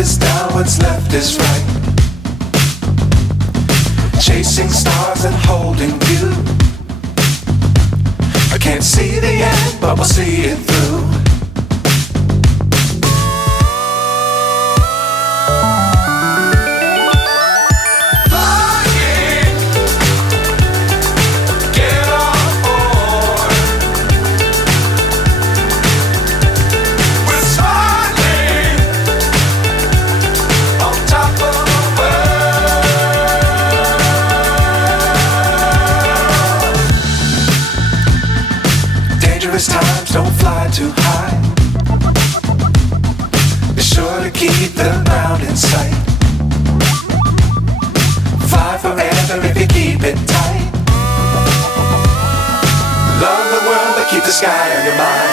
is down, what's left is right. Chasing stars and holding you. I can't see the end, but we'll see it through. Times don't fly too high. Be sure to keep the ground in sight. Fly forever if you keep it tight. Love the world but keep the sky on your mind.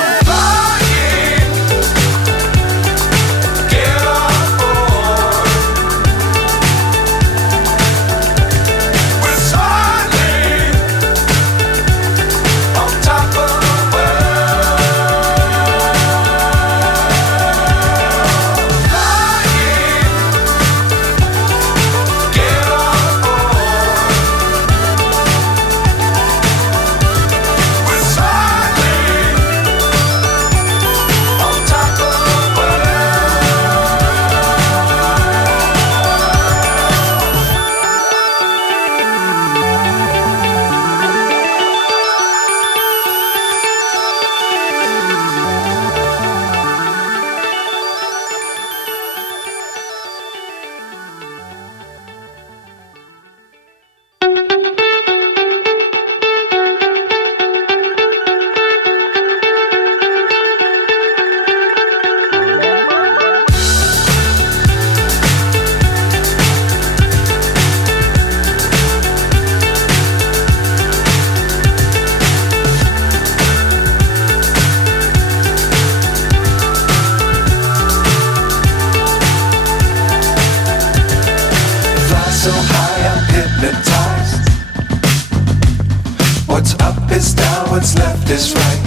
So high I'm hypnotized. What's up is down, what's left is right.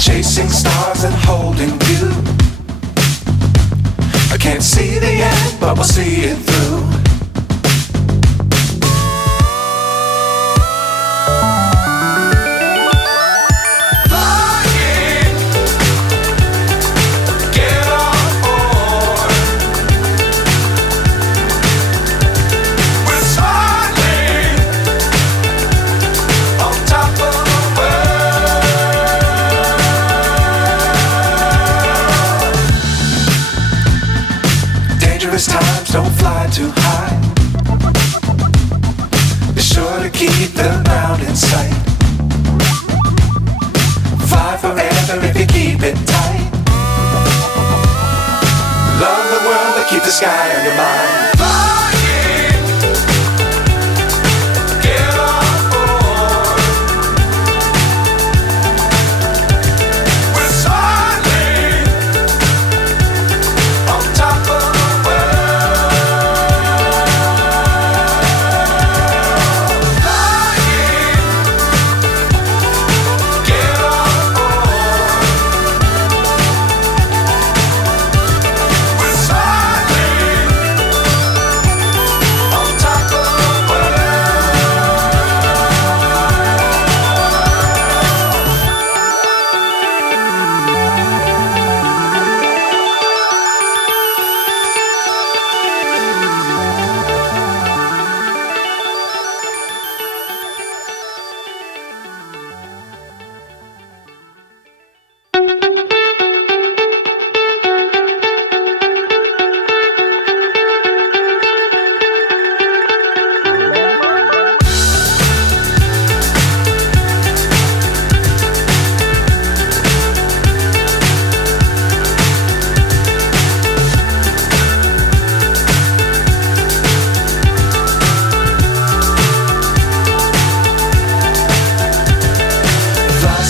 Chasing stars and holding you. I can't see the end, but we'll see it through. Times don't fly too high. Be sure to keep the ground in sight. Fly forever if you keep it tight. Love the world but keep the sky on your mind.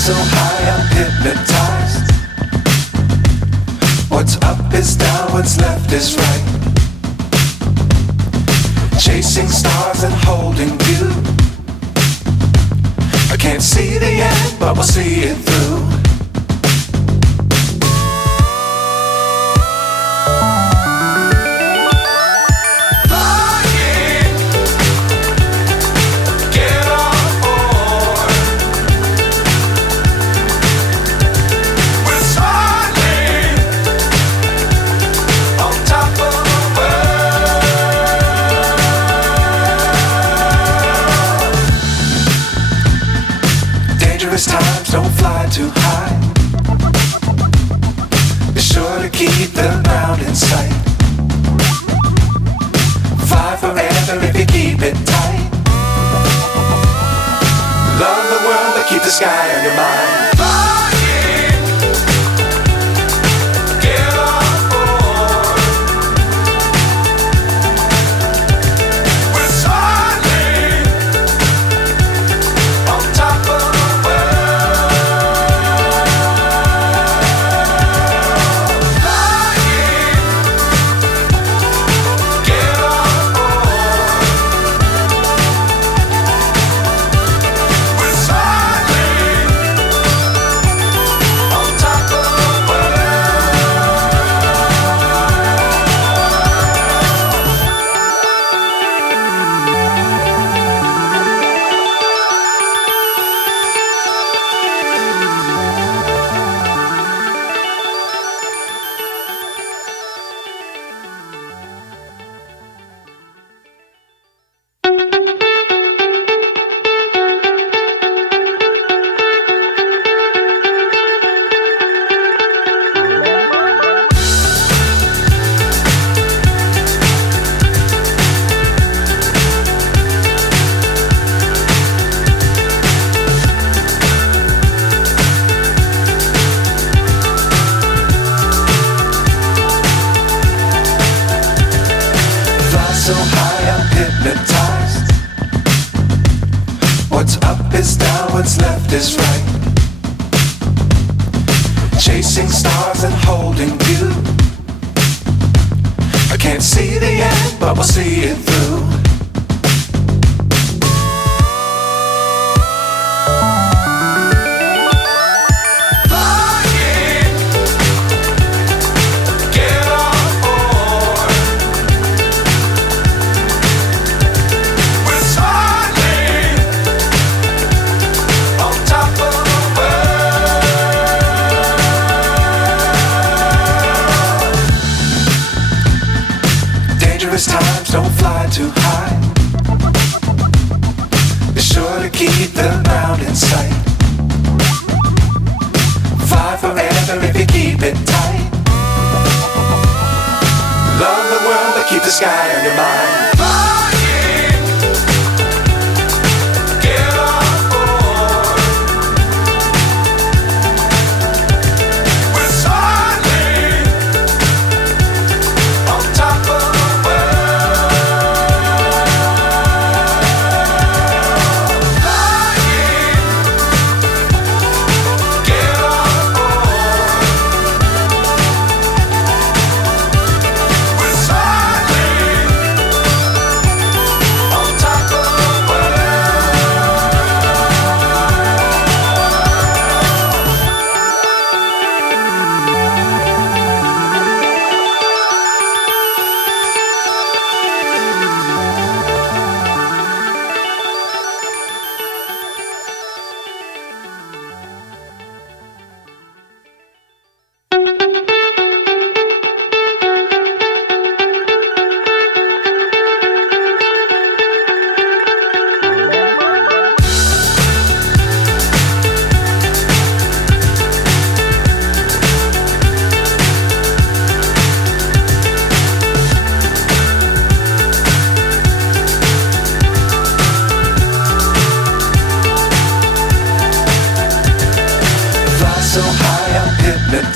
So high I'm hypnotized. What's up is down, what's left is right. Chasing stars and holding you. I can't see the end, but we'll see it through. sky on your mind. So high I'm hypnotized. What's up is down, what's left is right. Chasing stars and holding you. I can't see the end, but we'll see it through. Times don't fly too high. Be sure to keep the ground in sight. Fly forever if you keep it tight. Love the world but keep the sky on your mind. So high I'm hypnotized.